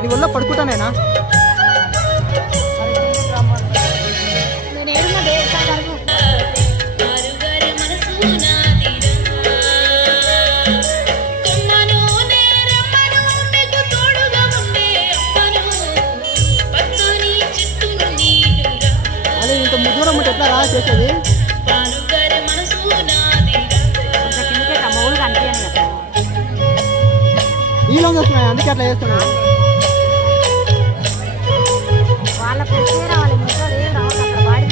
నీ వల్ల పడుకుంటానేనా అదే ఇంత ముదూరం ఉంటే ఎట్లా రా చేసేది ఈ లాంగ్ వస్తున్నాయి అందుకే అట్లా చేస్తున్నా వాళ్ళ ప్రశ్న రావాలి ముద్ర ఏం రావాలి అక్కడ వాడి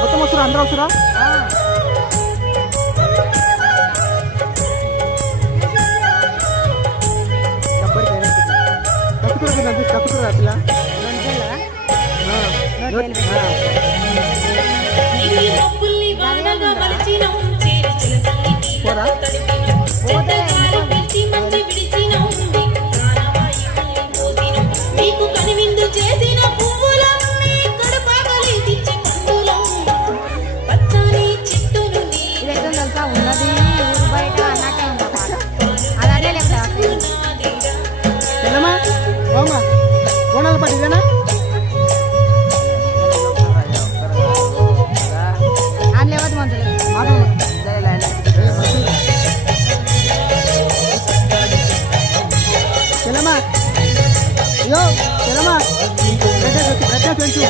మొత్తం వస్తురా అందరూ వస్తురా కప్పుకురా పిల్ల మీకు కనివిందు చేసిన పచ్చని చిట్టును ఉన్నది ఊరు బయట అన్నట్టే ఉంటుంది అలాగే లేకపోతే బోనాలు పట్టిదేనా లేవద్దు మంచులు చెల్లమ్మా అయ్యో చెల్లమ్మా పెంచు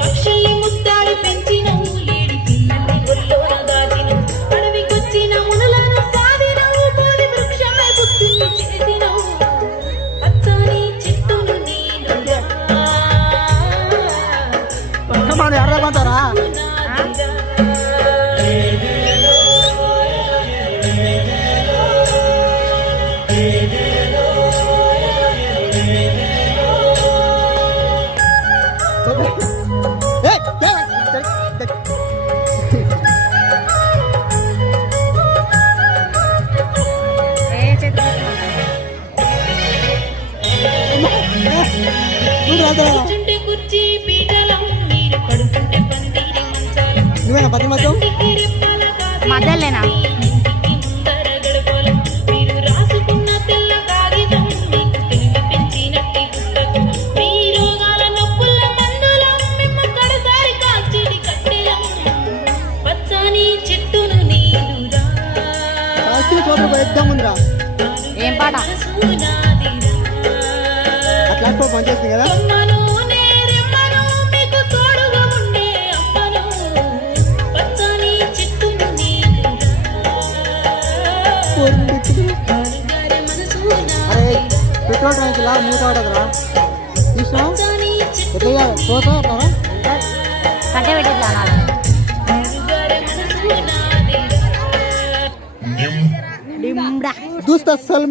పక్షుల్ని ముద్దాడి పెంచినవు లేడి పిల్లల్ని గొల్లోన దాచినవు అడవికొచ్చిన మునులను సాధినవు బోధి వృక్షమై బుద్ధిని చేసినవు పచ్చని చిట్టును నీనురా ఎర్రగొంటారా కుర్చీ పీటలం మీరు పడుకుంటే పందిరి మంచాలం నువ్వేనా పది మొత్తం మధ్యలేనా ముందర గడపలం మీరు రాసుకున్న తెల్ల కాగితం మీకు తెలివి పెంచినట్టి పుస్తకం మీ రోగాల నొప్పుల మందులం మిమ్మ కడసారి కాల్చిడి కట్టెలం పచ్చని చెట్టును నీరురా ఏం పాట అట్లా పనిచేస్తుంది కదా మీకు తోడుగా ఉండే అమ్మను పచ్చని చెట్టును అరే పెట్రోల్ ట్యాంక్ లా మూత పడదురా తీసినా కట్టే పెట్టేట్లా దూస్తా